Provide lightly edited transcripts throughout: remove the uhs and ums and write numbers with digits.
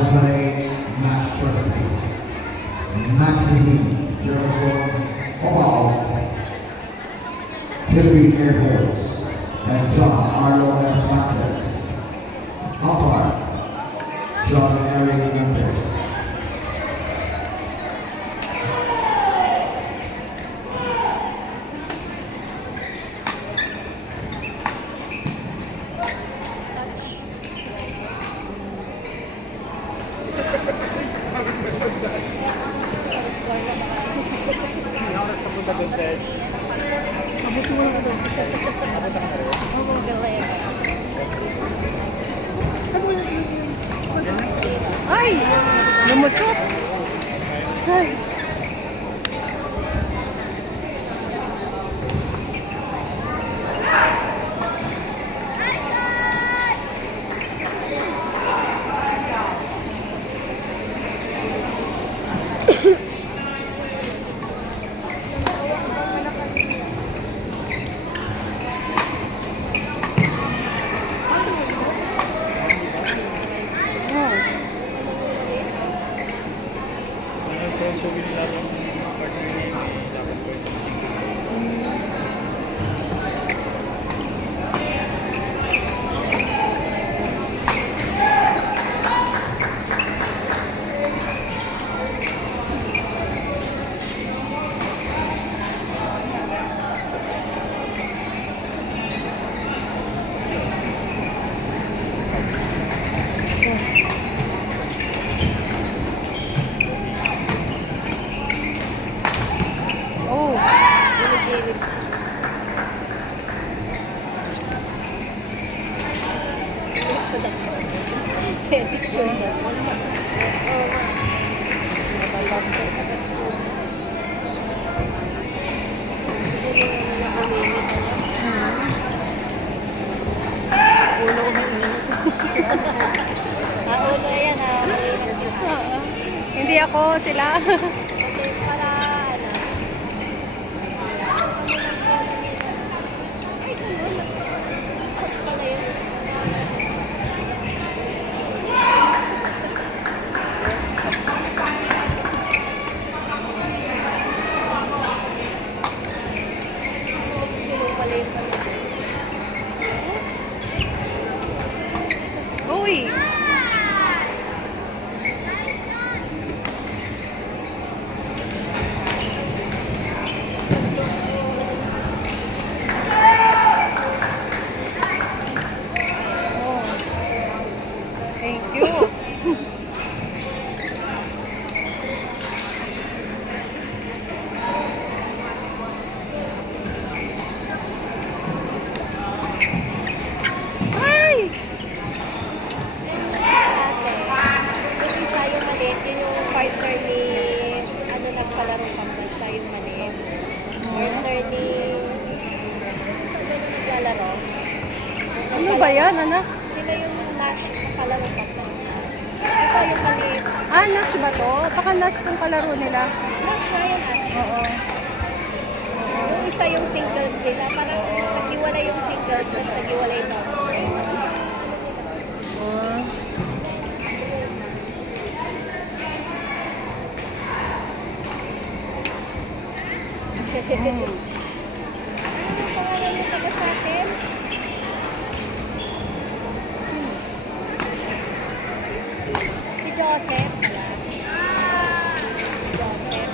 128 match 30. Match between Jefferson Obal, Philippine Air Force, and John Arlo F. Sanchez. Umpire, John Eric Memphis. Ay! Lumusot! Ay! Hindi ako, sila. Kasi para ano. Ay, ganun. Pala yun. Sino pala yun pala? Uy! Thank you. Ay! Sa ate, yung isa yung maliit, yun yung partner ni, ano nagpalarong pambansa yung maliit. Partner ni, saan ba na naglalaro? Ano ba yan, anak? Sila yung Nash na palarong pambansa. Ito yung maliit. Ah, Nash ba to? Baka Nash yung kalaro nila. Nash na yan ate. Oo. Yung isa yung singles nila, parang naghiwalay yung singles, tapos naghiwalay yung doubles. Ayun, yung isang Ah. ano yung pangalan mo taga sa akin? Si Joseph pala. Joseph.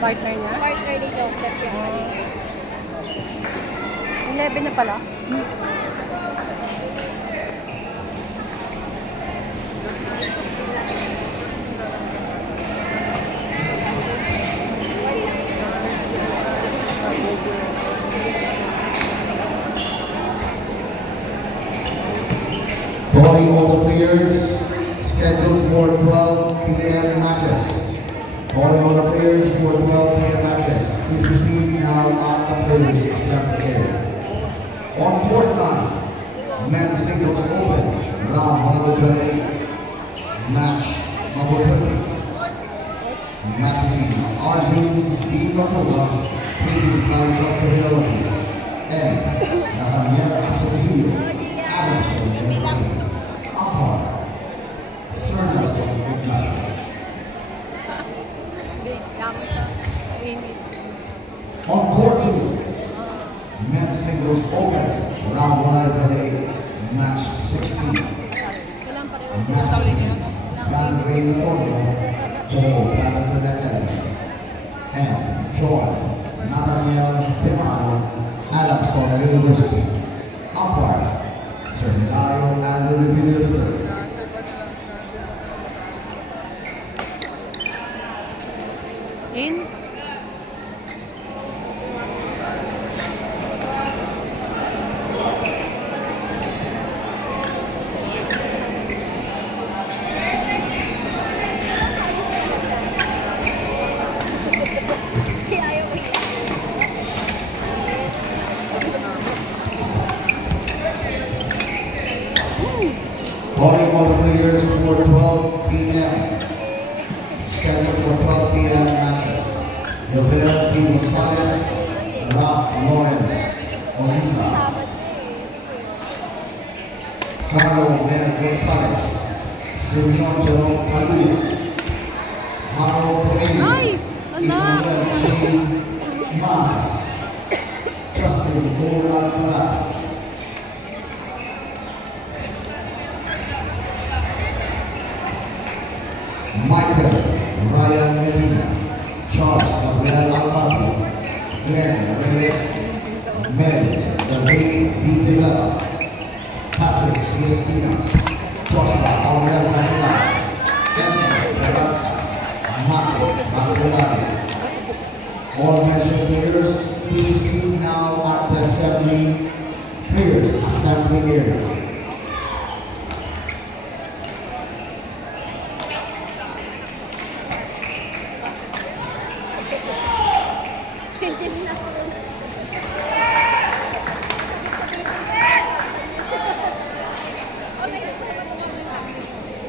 Partner niya? Partner ni Joseph yung maliit. 11 na pala. Calling all the players scheduled for 12 p.m. matches. Calling all the players for 12 p.m. matches. Please proceed now on the players except the air. On court line, men's singles open, round 128, match number 30. Match between Arjun D. Tacola, Philippine College of Criminology, and Nathaniel Acevedo, Adams of Umpire, Cernas of On court 2, men's singles open, round 128, match 16. Kailan pa rin Match sa ulit yun? Van Antonio, Paul Balatonelli, and Joy Nathaniel Temano, Alapson University. Umpire, Sir Dario Andrew Revilla III. In? Ayaw ko yan. Calling all the players for 12 p.m. Scheduled for 12 p.m. matches. Rivera P. Gonzalez, Rob Lawrence, Oliva, Kasama siya eh. Carlo Mel Gonzalez, Simeon Jerome Paluya, Harold Correa, Ay! Anak! Emmanuel J. Imada, Justin Golan Palata, Michael Ryan Medina, Charles Gabriel Alvarado, Glenn Reyes, Mel David D. Devera, Patrick C. Espinas, Joshua Aurel Manila, Enzo Berata, Mate Magdalani. All mentioned players, please meet now at the players assembly area.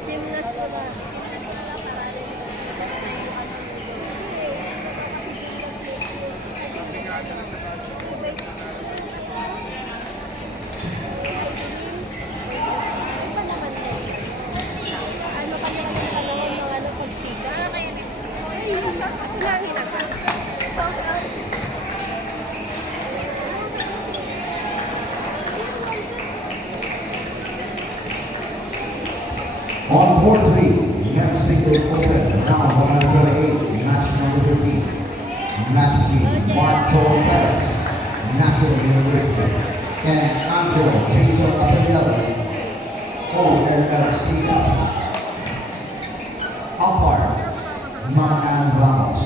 Gymnast ko na. Ano pa naman yung panahon ng ano pagsika? Ay, yung kakakulahin ako. On court 3, men's singles open, round 128, match number 15. Match 3, Mark Joel Perez, National University, and Angelo Jason Apelli, OLLCF. Umpire, Mark-Ann Ramos.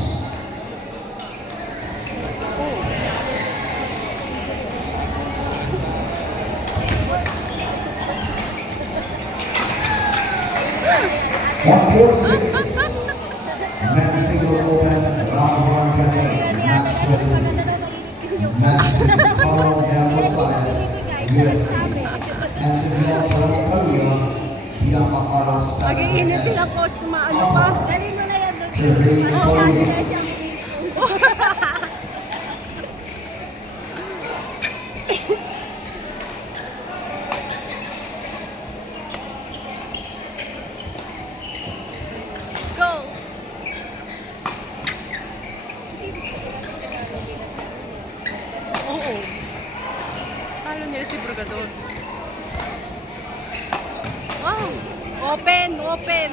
On court 6, men's singles open, round 128, match 20. Match 3, Carlo Mel Gonzalez, USC, and Simeon Jerome Paluya, Bianca Carlos Mag-iinit Balatonelli. lang coach, maano pa. Dali mo na yan doon. Jermaine Ang Paluya. sabi na siyang Go! ibig sabihin ng Tagalog nila sa ano. Oo. Talo nila si Brugador. Wow! Open! Open!